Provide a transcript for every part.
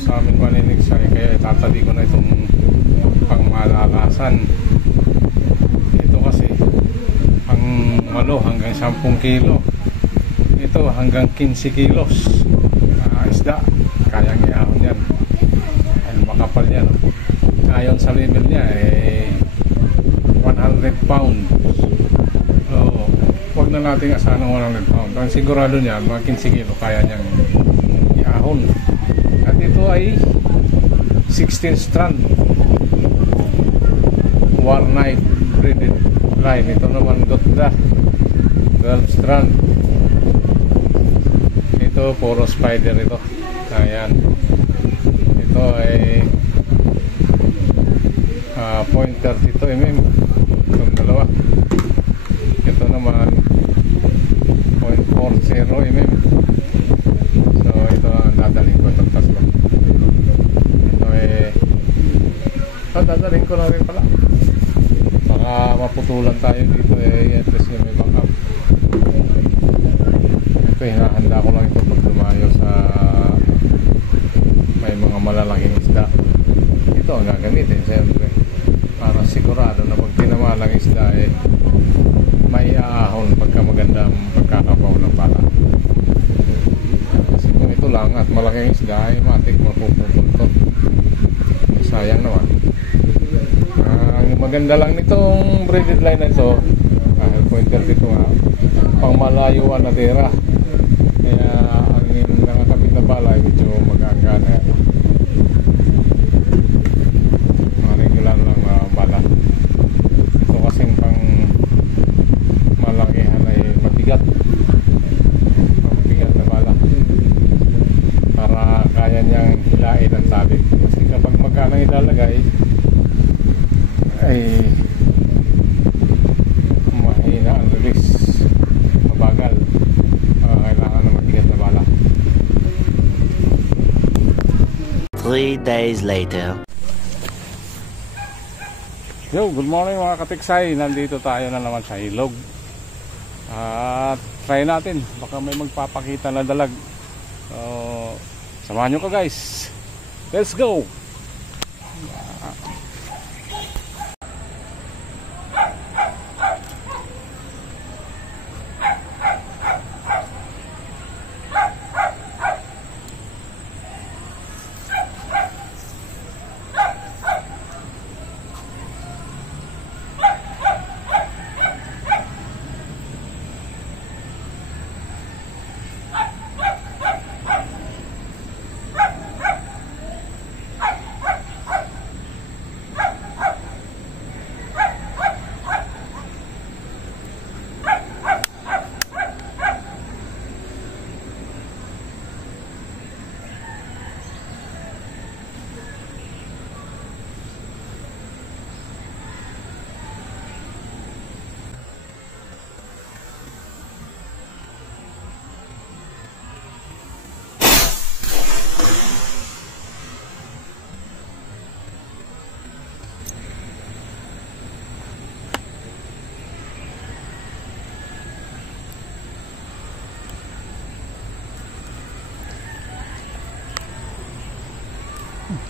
sa amin maninigsay, kaya itatabi ko na itong pangmalakasan. Ito kasi ang malo hanggang 10 kilo, ito hanggang 15 kilos isda, kayang iahon yan. Ay, makapal yan. Ayon sa level niya 100 pounds. So, huwag na natin asahan ng 100 pounds. Ang sigurado niya mga 15 kilo kaya niyang iahon. At ito ay 16 strand War Night braided line. Ito naman Gotda 12 strand. Ito puro spider ito. Ayan, ito ay 0.32 mm itong dalawa. Ito naman 0.40 mm. So ito ang dadalhin ko, itong tatlo. Ito ay dadalhin ko na rin pala, baka maputulan tayo dito at least yung may backup. Ito hinahanda ko lang ito pag lumayo sa may mga malalaking isda. Ito ang gagamitin siyempre para sigurado na pag pinamalang isda may aahon pagka magandang pagkakabaw ng pala. Kasi kung ito lang at malaking isda ay matik mapuputol. Sayang naman. Ang maganda lang nitong braided line na ito, dahil pointer dito nga, pang malayuan na tira. Kaya ang nakakapit na pala ay medyo mag-aangana. Mga regular lang bala. Ito kasing pang malakihan ay mabigat. Mabigat na bala. Para kaya niyang hilain ang tali. Kasi kapag magkanang ilalagay ay mahina ang release. Mabagal. Kailangan ng mabigat na bala. 3 days later. Yo, good morning mga katiksay. Nandito tayo na naman sa ilog. At try natin, baka may magpapakita na dalag. Samahan nyo ka guys. Let's go.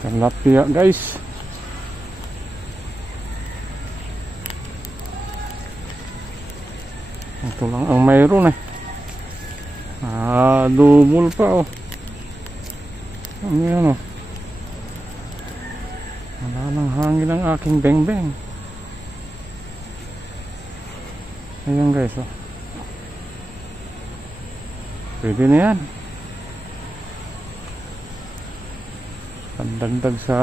Tilapia guys. Ito lang ang mayroon dumul pa ano yan wala nang hangin ang aking beng-beng. Ayan guys pwede na yan. Pandagdag sa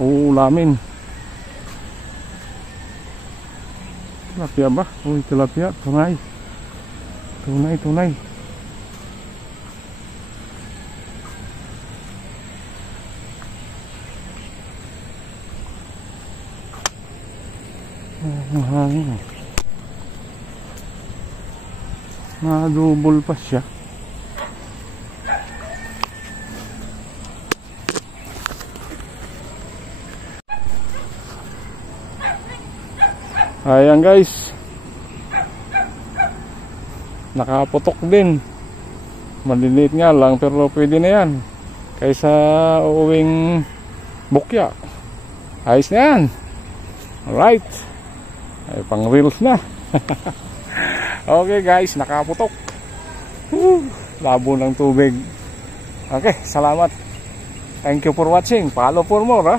uulamin. Tilapia ba? Uy, tilapia, tunay. Tunay. Hangin. Nadubol pa siya. Ayan guys, nakaputok din. Maliliit nga lang pero pwede na yan. kaysa uuwing bukya. Ayos na yan. Alright, ay pang reels na. Okay guys, nakaputok. Labo ng tubig. Okay, salamat. Thank you for watching. Follow for more, ha.